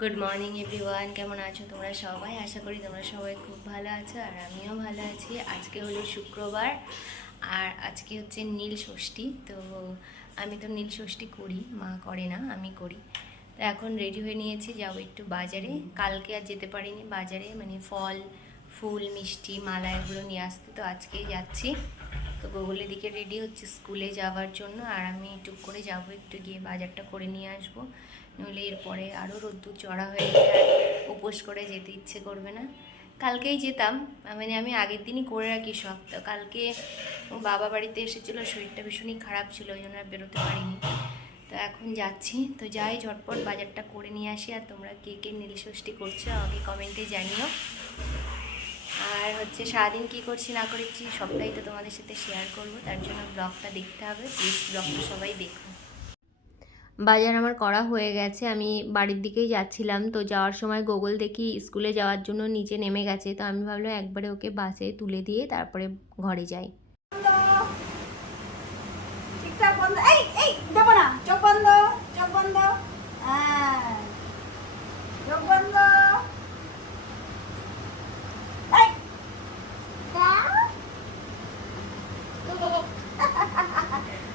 Good morning everyone, কেমন আছো তোমরা সবাই? আশা করি তোমরা সবাই খুব ভালো আছো আর আমিও ভালো আছি। আজকে হলো শুক্রবার আর আজকে হচ্ছে নীল ষষ্ঠী। তো আমি তো নীল ষষ্ঠী করি, মা করে না, আমি করি। তো এখন রেডি হয়ে নিয়েছি, যাবো একটু বাজারে। কালকে আর যেতে পারিনি বাজারে, মানে ফল ফুল মিষ্টি মালা এগুলো নিয়ে আসতে, তো আজকেই যাচ্ছি। তো গুগলের দিকে রেডি হচ্ছে স্কুলে যাওয়ার জন্য, আর আমি টুক করে যাবো, একটু গিয়ে বাজারটা করে নিয়ে আসবো। নইলে এরপরে আরও রোদ্দুর চড়া হয়ে গেলে আর উপোস করে যেতে ইচ্ছে করবে না। কালকেই যেতাম, মানে আমি আগের দিনই করে রাখি সব। তো কালকে ও বাবা বাড়িতে এসেছিলো, শরীরটা ভীষণই খারাপ ছিল, ওই জন্য আর বেরোতে পারিনি। তো এখন যাচ্ছি, তো যাই ঝটপট বাজারটা করে নিয়ে আসি। আর তোমরা কে কে নীলষষ্ঠী করছো আমাকে কমেন্টে জানিও। আর হচ্ছে সারাদিন কী করছি না করেছি সবটাই তো তোমাদের সাথে শেয়ার করবো, তার জন্য ব্লগটা দেখতে হবে। প্লিজ ব্লগটা সবাই দেখো। বাজার আমার করা হয়ে গেছে, আমি বাড়ির দিকেই যাচ্ছিলাম। তো যাওয়ার সময় গুগল দেখি স্কুলে যাওয়ার জন্য নিচে নেমে গেছে, তো আমি ভাবলাম একবারে ওকে বাসে তুলে দিয়ে তারপরে ঘরে যাই। ঠিকঠাক বন্ধ। এই এই দেবো না, চোখ বন্ধ, চোখ বন্ধ, হ্যাঁ চোখ বন্ধ। এই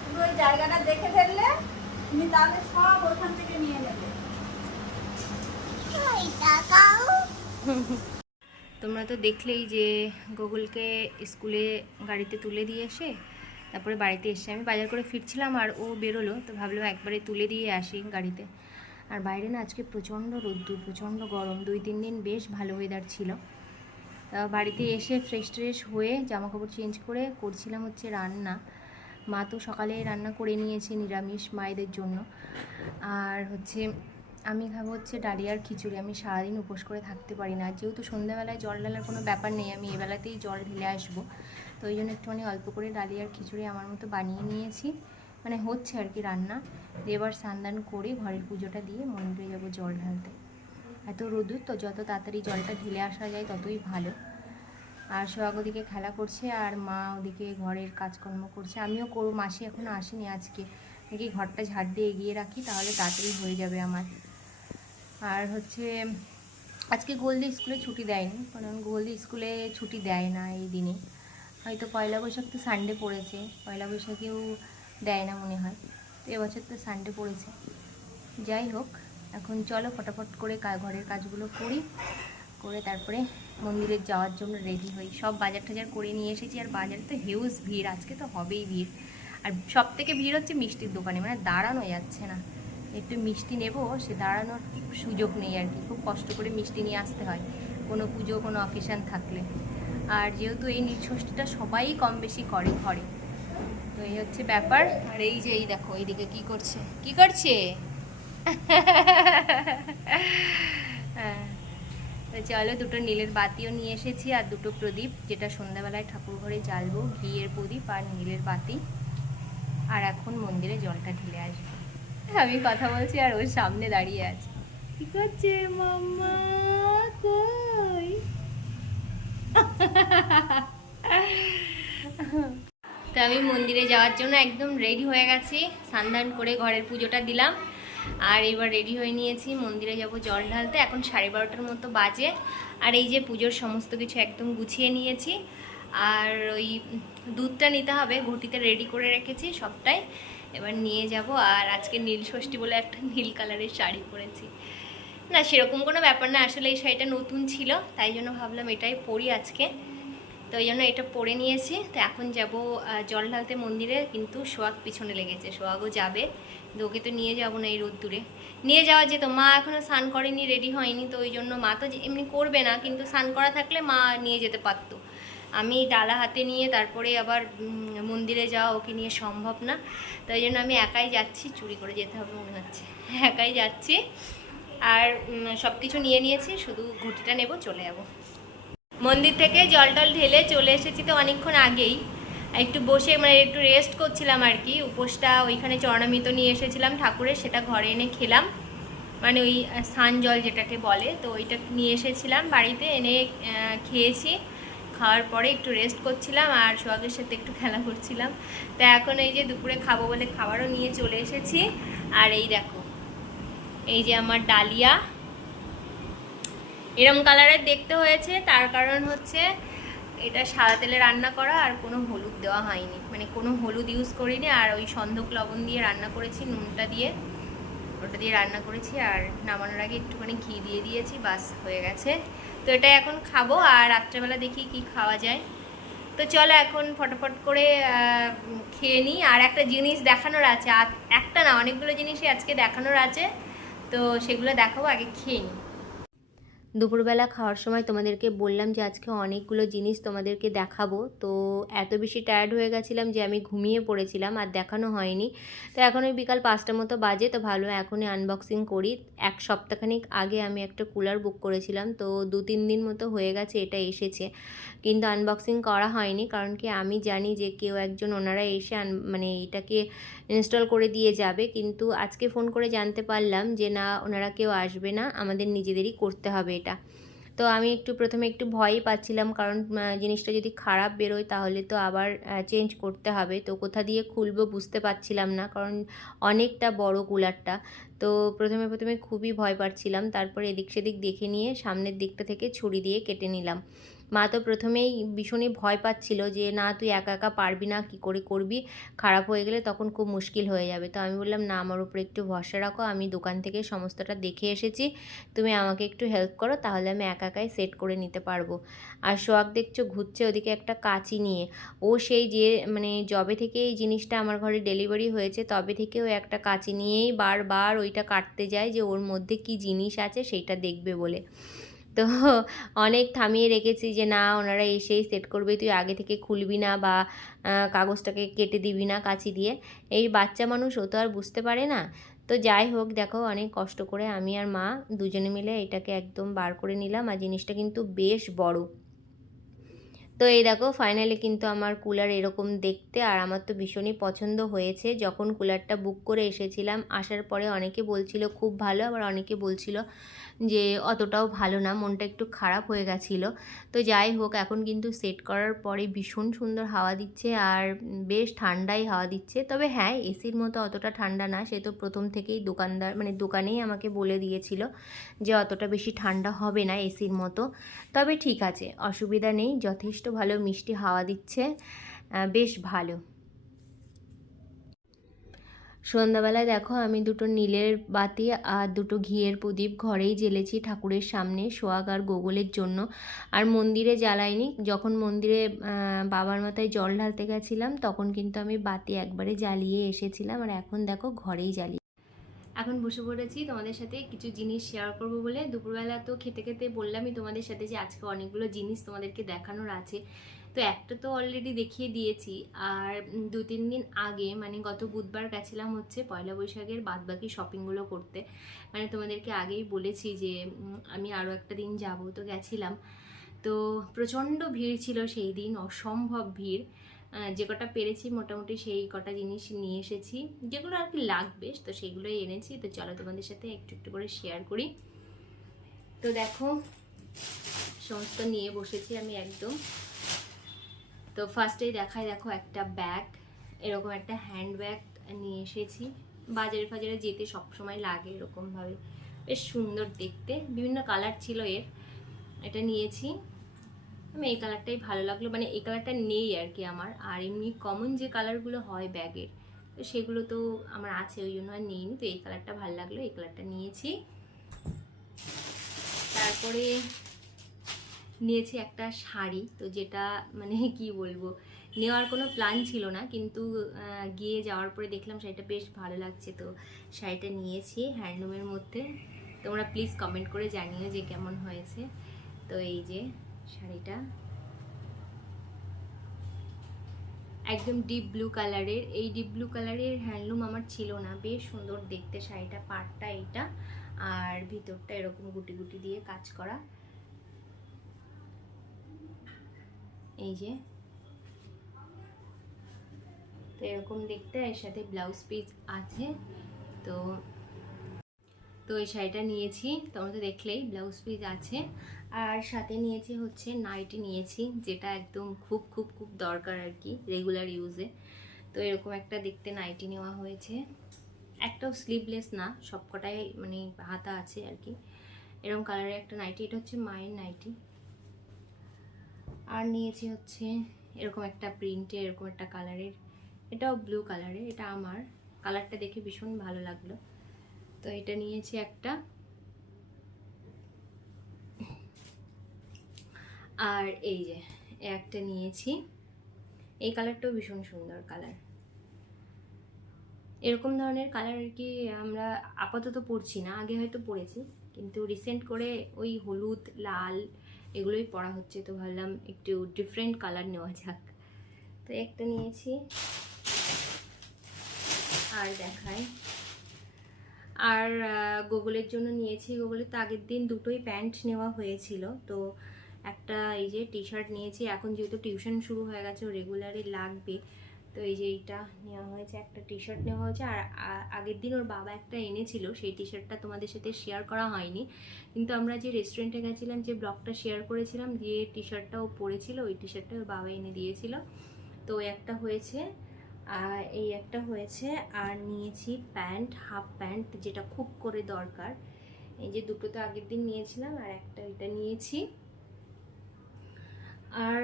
তুমি ওই জায়গাটা দেখে ফেললে, তুমি তাহলে সব ওখান থেকে নিয়ে নেবে। তোমরা তো দেখলেই যে গুগলকে স্কুলে গাড়িতে তুলে দিয়ে এসে তারপরে বাড়িতে এসে আমি বাজার করে ফিরছিলাম, আর ও বেরোলো, তো ভাবলাম একবারে তুলে দিয়ে আসি গাড়িতে। আর বাইরে না আজকে প্রচণ্ড রোদ্দুর, প্রচণ্ড গরম, 2-3 দিন বেশ ভালো ওয়েদার ছিল। তা বাড়িতে এসে ফ্রেশ ট্রেশ হয়ে জামাকাপড় চেঞ্জ করে করছিলাম হচ্ছে রান্না। মা তো সকালে রান্না করে নিয়েছে নিরামিষ মায়েদের জন্য। আর হচ্ছে আমি খাবো হচ্ছে ডালিয়ার খিচুড়ি। আমি সারাদিন উপোস করে থাকতে পারি না, যেহেতু সন্ধ্যাবেলায় জল ঢালার কোনো ব্যাপার নেই, আমি এবেলাতেই জল ঢেলে আসবো। তো ওই জন্য একটুখানি অল্প করে ডালিয়ার খিচুড়ি আমার মতো বানিয়ে নিয়েছি, মানে হচ্ছে আর কি রান্না। এবার স্নান করে ঘরের পুজোটা দিয়ে মন্দিরে যাবো জল ঢালতে। এত রোদুর তো, যত তাড়াতাড়ি জলটা ঢেলে আসা যায় ততই ভালো। আর সোহাগ ওদিকে খেলা করছে আর মা ওদিকে ঘরের কাজকর্ম করছে, আমিও করব। মাসি এখনও আসেনি আজকে, নাকি ঘরটা ঝাড় দিয়ে এগিয়ে রাখি, তাহলে তাড়াতাড়ি হয়ে যাবে আমার। আর হচ্ছে আজকে গোলদি স্কুলে ছুটি দেয়নি, কারণ গোলদি স্কুলে ছুটি দেয় না এই দিনে। হয়তো পয়লা বৈশাখ তো সানডে পড়েছে, পয়লা বৈশাখেও দেয় না মনে হয়, তো এবছর তো সানডে পড়েছে। যাই হোক, এখন চলো ফটাফট করে ঘরের কাজগুলো করি, করে তারপরে মন্দিরে যাওয়ার জন্য রেডি হই। সব বাজার টাজার করে নিয়ে এসেছি, আর বাজারে তো হিউজ ভিড়, আজকে তো হবেই ভিড়। আর সব থেকে ভিড় হচ্ছে মিষ্টির দোকানে, মানে দাঁড়ানো যাচ্ছে না। একটু মিষ্টি নেব, সে দাঁড়ানোর সুযোগ নেই আর কি, খুব কষ্ট করে মিষ্টি নিয়ে আসতে হয় কোনো পুজো কোনো অকেশান থাকলে। আর যেহেতু এই নীলষষ্ঠীটা সবাই কম বেশি করে ঘরে, তো এই হচ্ছে ব্যাপার। আর এই যে এই দেখো এইদিকে কি করছে, কি করছে হ্যাঁ, তো চলো দুটো নীলের বাতিও নিয়ে এসেছি, আর দুটো প্রদীপ, যেটা সন্ধ্যাবেলায় ঠাকুর ঘরে জ্বালবো, ঘিয়ের প্রদীপ আর নীলের বাতি। আর এখন মন্দিরে জলটা ঢেলে আসবো। আমি কথা বলছি আর ওর সামনে দাঁড়িয়ে আছে, কি করছে মাম্মা, কই তো আমি মন্দিরে যাওয়ার জন্য একদম রেডি হয়ে গেছি, স্নান করে ঘরের পুজোটা দিলাম, আর এবার রেডি হয়ে নিয়েছি, মন্দিরে যাব জল ঢালতে। এখন 12:30টার মতো বাজে, আর এই যে পুজোর সমস্ত কিছু একদম গুছিয়ে নিয়েছি। আর ওই দুধটা নিতে হবে, ঘটিতে রেডি করে রেখেছি সবটাই, এবার নিয়ে যাব। আর আজকে নীল ষষ্ঠী বলে একটা নীল কালারের শাড়ি পরেছি। না সেরকম কোনো ব্যাপার না, আসলে এই শাড়িটা নতুন ছিল, তাই জন্য ভাবলাম এটাই পরি আজকে, তো ওই জন্য এটা পরে নিয়েছি। তো এখন যাব জল ঢালতে মন্দিরে, কিন্তু সোহাগ পিছনে লেগেছে, সোহাগও যাবে, কিন্তু ওকে তো নিয়ে যাবো না এই রোদ্দুরে। নিয়ে যাওয়া যেত, মা এখনও স্নান করেনি, রেডি হয়নি, তো ওই জন্য মা তো এমনি করবে না, কিন্তু স্নান করা থাকলে মা নিয়ে যেতে পারতো। আমি ডালা হাতে নিয়ে তারপরে আবার মন্দিরে যাওয়া ওকে নিয়ে সম্ভব না, তো ওই জন্য আমি একাই যাচ্ছি, চুরি করে যেতে হবে মনে হচ্ছে, একাই যাচ্ছি। আর সব কিছু নিয়ে নিয়েছি, শুধু ঘটিটা নেব, চলে যাব। মন্দির থেকে জল টল ঢেলে চলে এসেছি তো অনেকক্ষণ আগেই, একটু বসে মানে একটু রেস্ট করছিলাম আর কি। উপোসটা ওইখানে চরণামৃত নিয়ে এসেছিলাম ঠাকুরের, সেটা ঘরে এনে খেলাম, মানে ওই স্নান জল যেটাকে বলে, তো ওইটা নিয়ে এসেছিলাম বাড়িতে, এনে খেয়েছি। খাওয়ার পরে একটু রেস্ট করছিলাম আর সোহাগের সাথে একটু খেলা করছিলাম। তো এখন এই যে দুপুরে খাবো বলে খাবারও নিয়ে চলে এসেছি। আর এই দেখো, এই যে আমার ডালিয়া, এরম কালারের দেখতে হয়েছে, তার কারণ হচ্ছে এটা সাদা তেলে রান্না করা আর কোনো হলুদ দেওয়া হয়নি, মানে কোনো হলুদ ইউজ করিনি। আর ওই সন্ধক লবণ দিয়ে রান্না করেছি, নুনটা দিয়ে, ওটা দিয়ে রান্না করেছি। আর নামানোর আগে একটুখানি ঘি দিয়ে দিয়েছি, বাস হয়ে গেছে। তো এটা এখন খাবো, আর রাত্রেবেলা দেখি কি খাওয়া যায়। তো চলো এখন ফটাফট করে খেয়ে নিই। আর একটা জিনিস দেখানোর আছে, একটা না অনেকগুলো জিনিসই আজকে দেখানোর আছে, তো সেগুলো দেখাবো, আগে খেয়ে নিই। দুপুরবেলা খাওয়ার সময় তোমাদেরকে বললাম যে আজকে অনেকগুলো জিনিস তোমাদেরকে দেখাবো, তো এত বেশি টায়ার্ড হয়ে গেছিলাম যে আমি ঘুমিয়ে পড়েছিলাম, আর দেখানো হয়নি। তো এখন ওই বিকাল 5টা মতো বাজে, তো ভাবলাম এখনই আনবক্সিং করি। এক সপ্তাহখানিক আগে আমি একটা কুলার বুক করেছিলাম, তো 2-3 দিন মতো হয়ে গেছে এটা এসেছে, কিন্তু আনবক্সিং করা হয়নি। কারণ কি আমি জানি যে কেউ একজন ওনারা এসে মানে এটাকে ইনস্টল করে দিয়ে যাবে, কিন্তু আজকে ফোন করে জানতে পারলাম যে না, ওনারা কেউ আসবে না, আমাদের নিজেদেরই করতে হবে এটা। তো আমি প্রথমে একটু ভয়ই পাচ্ছিলাম, কারণ জিনিসটা যদি খারাপ বেরোয় তাহলে তো আবার চেঞ্জ করতে হবে। তো কোথা দিয়ে খুলবো বুঝতে পারছিলাম না, কারণ অনেকটা বড় কুলারটা। তো প্রথমে খুবই ভয় পাচ্ছিলাম। তারপরে এদিক সেদিক দেখে নিয়ে সামনের দিকটা থেকে ছুরি দিয়ে কেটে নিলাম। মা তো প্রথমেই ভীষণই ভয় পাচ্ছিল যে না, তুই একা একা পারবি না, কী করে করবি, খারাপ হয়ে গেলে তখন খুব মুশকিল হয়ে যাবে। তো আমি বললাম না, আমার উপরে একটু ভরসা রাখো, আমি দোকান থেকে সমস্তটা দেখে এসেছি, তুমি আমাকে একটু হেল্প করো, তাহলে আমি একা একাই সেট করে নিতে পারবো। আর সোহাগ দেখছো ঘুরছে ওদিকে একটা কাঁচি নিয়ে। ও সেই যে মানে যবে থেকে এই জিনিসটা আমার ঘরে ডেলিভারি হয়েছে তবে থেকে ও একটা কাঁচি নিয়েই বারবার ওইটা কাটতে যায়, যে ওর মধ্যে কি জিনিস আছে সেইটা দেখবে বলে। তো অনেক থামিয়ে রেখেছি যে না, ওনারা এসেই সেট করবে, তুই আগে থেকে খুলবি না বা কাগজটাকে কেটে দিবি না কাঁচি দিয়ে। এই বাচ্চা মানুষ, ও তো আর বুঝতে পারে না। তো যাই হোক, দেখো অনেক কষ্ট করে আমি আর মা দুজনে মিলে এটাকে একদম বার করে নিলাম, আর জিনিসটা কিন্তু বেশ বড়। তো এই দেখো ফাইনালি কিন্তু আমার কুলার এরকম দেখতে, আর আমার তো ভীষণই পছন্দ হয়েছে। যখন কুলারটা বুক করে এসেছিলাম, আসার পরে অনেকে বলছিল খুব ভালো, আবার অনেকে বলছিল যে অতটাও ভালো না, মনটা একটু খারাপ হয়ে গেছিলো। তো যাই হোক, এখন কিন্তু সেট করার পরে ভীষণ সুন্দর হাওয়া দিচ্ছে, আর বেশ ঠান্ডাই হাওয়া দিচ্ছে। তবে হ্যাঁ, এসির মতো অতটা ঠান্ডা না, সে তো প্রথম থেকেই দোকানদার মানে দোকানেই আমাকে বলে দিয়েছিল যে অতটা বেশি ঠান্ডা হবে না এসির মতো। তবে ঠিক আছে, অসুবিধা নেই, যথেষ্ট ভালো মিষ্টি হাওয়া দিচ্ছে, বেশ ভালো। সন্ধ্যাবেলায় দেখো আমি দুটো নীলের বাতি আর দুটো ঘিয়ের প্রদীপ ঘরেই জ্বেলেছি ঠাকুরের সামনে, সোহাগ আর গোগলের জন্য। আর মন্দিরে জ্বালাইনি, যখন মন্দিরে বাবার মাথায় জল ঢালতে গেছিলাম তখন কিন্তু আমি বাতি একবারে জ্বালিয়ে এসেছিলাম, আর এখন দেখো ঘরেই জ্বালি। এখন বসে পড়েছি তোমাদের সাথে কিছু জিনিস শেয়ার করব বলে। দুপুরবেলা তো খেতে খেতে বললামই তোমাদের সাথে যে আজকে অনেকগুলো জিনিস তোমাদেরকে দেখানোর আছে। তো একটা তো অলরেডি দেখিয়ে দিয়েছি, আর 2-3 দিন আগে মানে গত বুধবার গেছিলাম হচ্ছে পয়লা বৈশাখের বাদবাকি শপিংগুলো করতে। মানে তোমাদেরকে আগেই বলেছি যে আমি আরও একটা দিন যাব, তো গেছিলাম। তো প্রচণ্ড ভিড় ছিল সেই দিন, অসম্ভব ভিড়। যে কটা পেরেছি মোটামুটি সেই কটা জিনিস নিয়ে এসেছি, যেগুলো আর কি লাগবে, তো সেইগুলোই এনেছি। তো চলো তোমাদের সাথে একটু একটু করে শেয়ার করি। তো দেখো সমস্ত নিয়ে বসেছি আমি একদম। তো ফার্স্টেই দেখাই, দেখো একটা ব্যাগ, এরকম একটা হ্যান্ড ব্যাগ নিয়ে এসেছি। বাজারে ফাজারে যেতে সবসময় লাগে এরকমভাবে, বেশ সুন্দর দেখতে, বিভিন্ন কালার ছিল এর। এটা নিয়েছি আমি, এই কালারটাই ভালো লাগলো, মানে এই কালারটা নেই আর কি আমার। আর এমনি কমন যে কালারগুলো হয় ব্যাগের, তো সেগুলো তো আমার আছে, ওই জন্য আর নিইনি। তো এই কালারটা ভালো লাগলো, এই কালারটা নিয়েছি। তারপরে নিয়েছি একটা শাড়ি, তো যেটা মানে কি বলবো, নেওয়ার কোনো প্ল্যান ছিল না, কিন্তু গিয়ে যাওয়ার পরে দেখলাম শাড়িটা বেশ ভালো লাগছে, তো শাড়িটা নিয়েছি হ্যান্ডলুমের মধ্যে। তোমরা প্লিজ কমেন্ট করে জানিও যে কেমন হয়েছে। তো এই যে শাড়িটা একদম ডিপ ব্লু কালারের, এই ডিপ ব্লু কালারের হ্যান্ডলুম আমার ছিল না, বেশ সুন্দর দেখতে শাড়িটা। পাড়টা এইটা, আর ভিতরটা এরকম গুটি গুটি দিয়ে কাজ করা, এই যে। তো এরকম দেখতে, এর সাথে ব্লাউজ পিস আছে। তো তো এই শাড়িটা নিয়েছি, তোমরা তো দেখলেই ব্লাউজ পিস আছে। আর সাথে নিয়েছি হচ্ছে নাইটি নিয়েছি, যেটা একদম খুব খুব খুব দরকার আর কি রেগুলার ইউজে। তো এরকম একটা দেখতে নাইটি নেওয়া হয়েছে, একটাও স্লিভলেস না, সবকটাই মানে হাতা আছে আর কি। এরকম কালারের একটা নাইটি, এটা হচ্ছে মায়ের নাইটি। আর নিয়েছি হচ্ছে এরকম একটা প্রিন্টে এরকম একটা কালারের, এটাও ব্লু কালারের, এটা আমার কালারটা দেখে ভীষণ ভালো লাগলো, তো এটা নিয়েছি একটা। আর এই যে একটা নিয়েছি, এই কালারটাও ভীষণ সুন্দর কালার। এরকম ধরনের কালার আর কি আমরা আপাতত পরছি না, আগে হয়তো পরেছি, কিন্তু রিসেন্ট করে ওই হলুদ লাল এগুলোই পরা হচ্ছে, তো ভাবলাম একটু ডিফারেন্ট কালার নেওয়া যাক, তো একটা নিয়েছি। আর দেখাই, আর গুগলের জন্য নিয়েছি, গুগলের তো আগের দিন দুটোই প্যান্ট নেওয়া হয়েছিল, তো একটা এই যে টি শার্ট নিয়েছি, এখন যেহেতু টিউশন শুরু হয়ে গেছে, ও রেগুলারই লাগবে, তো এই যে এইটা নেওয়া হয়েছে, একটা টি শার্ট নেওয়া হয়েছে। আর আগের দিন ওর বাবা একটা এনেছিল, সেই টি শার্টটা তোমাদের সাথে শেয়ার করা হয়নি, কিন্তু আমরা যে রেস্টুরেন্টে গেছিলাম, যে ব্লগটা শেয়ার করেছিলাম, যে টি শার্টটা ও পরেছিল, ওই টি শার্টটা ওর বাবা এনে দিয়েছিল, তো একটা হয়েছে আর এই একটা হয়েছে। আর নিয়েছি প্যান্ট, হাফ প্যান্ট, যেটা খুব করে দরকার, এই যে দুটো তো আগের দিন নিয়েছিলাম, আর একটা এটা নিয়েছি। আর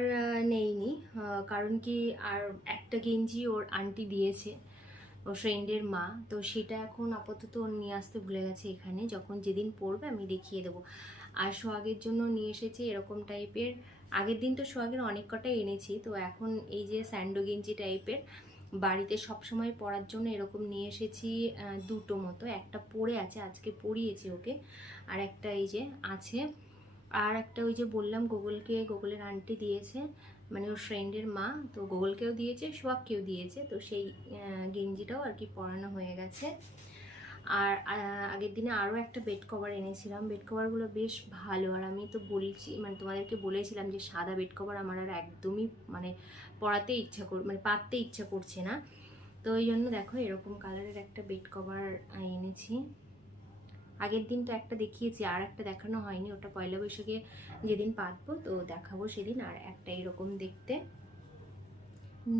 নেইনি, কারণ কি আর একটা গেঞ্জি ওর আন্টি দিয়েছে, ওর ফ্রেন্ডের মা, তো সেটা এখন আপাতত ওর নিয়ে আসতে ভুলে গেছে এখানে, যখন যেদিন পরবে আমি দেখিয়ে দেবো। আর সোহাগের জন্য নিয়ে এসেছি এরকম টাইপের, আগের দিন তো সোহাগের অনেক কটাই এনেছি, তো এখন এই যে স্যান্ডো গেঞ্জি টাইপের বাড়িতে সব সময় পরার জন্য এরকম নিয়ে এসেছি দুটো মতো, একটা পরে আছে, আজকে পরিয়েছি ওকে, আর একটা এই যে আছে। আর একটা ওই যে বললাম গুগলের আন্টি দিয়েছে, মানে ওর ফ্রেন্ডের মা, তো গুগলকেও দিয়েছে, সোহাগকেও দিয়েছে, তো সেই গেঞ্জিটাও আর কি পরানো হয়ে গেছে। আর আগের দিনে আরও একটা বেড কভার এনেছিলাম, বেড কভারগুলো বেশ ভালো, আর আমি তো বলছি, মানে তোমাদেরকে বলেছিলাম যে সাদা বেড কভার আমার আর একদমই মানে পরাতে মানে পাততে ইচ্ছা করছে না, তো ওই জন্য দেখো এরকম কালারের একটা বেড কভার এনেছি। আগের দিন তো একটা দেখিয়েছি, আর একটা দেখানো হয়নি, ওটা পয়লা বৈশাখে যেদিন পাতবো তো দেখাবো সেদিন। আর একটা এরকম দেখতে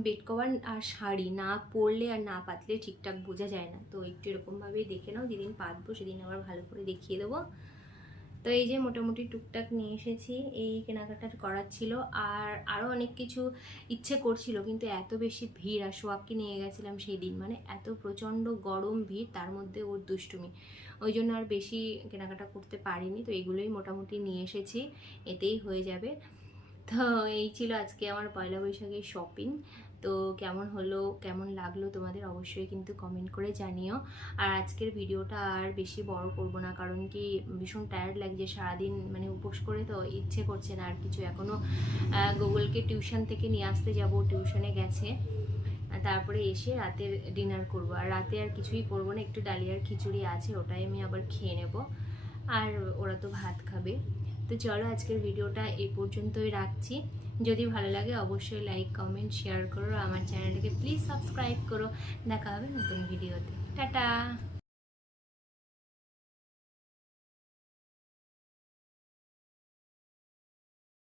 বেড কভার আর শাড়ি না পরলে আর না পাতলে ঠিকঠাক বোঝা যায় না, তো একটু এরকমভাবেই দেখে নাও, যেদিন পাতবো সেদিন আবার ভালো করে দেখিয়ে দেবো। তো এই যে মোটামুটি টুকটাক নিয়ে এসেছি, এই কেনাকাটা করার ছিল। আর আরও অনেক কিছু ইচ্ছে করছিল, কিন্তু এত বেশি ভিড়, আর সোয়াবকে নিয়ে গেছিলাম সেই দিন, মানে এত প্রচণ্ড গরম ভিড়, তার মধ্যে ওর দুষ্টুমি, ওই জন্য আর বেশি কেনাকাটা করতে পারিনি, তো এগুলোই মোটামুটি নিয়ে এসেছি, এতেই হয়ে যাবে। তো এই ছিল আজকে আমার পয়লা বৈশাখের শপিং। তো কেমন হলো, কেমন লাগলো তোমাদের অবশ্যই কিন্তু কমেন্ট করে জানিও। আর আজকের ভিডিওটা আর বেশি বড় করব না, কারণ কি ভীষণ টায়ার্ড লাগছে সারাদিন, মানে উপোস করে তো ইচ্ছে করছে না আর কিছু। এখনও গুগলকে টিউশন থেকে নিয়ে আসতে যাব, টিউশনে গেছে, তারপরে এসে রাতের ডিনার করব। আর রাতে আর কিছুই করবো না, একটু ডালিয়ার খিচুড়ি আছে, ওটাই আমি আবার খেয়ে নেব, আর ওরা তো ভাত খাবে। তো চলো আজকের ভিডিওটা এই পর্যন্তই রাখছি, যদি ভালো লাগে অবশ্যই লাইক কমেন্ট শেয়ার করো, আমার চ্যানেলটাকে প্লিজ সাবস্ক্রাইব করো। দেখা হবে নতুন ভিডিওতে, টাটা।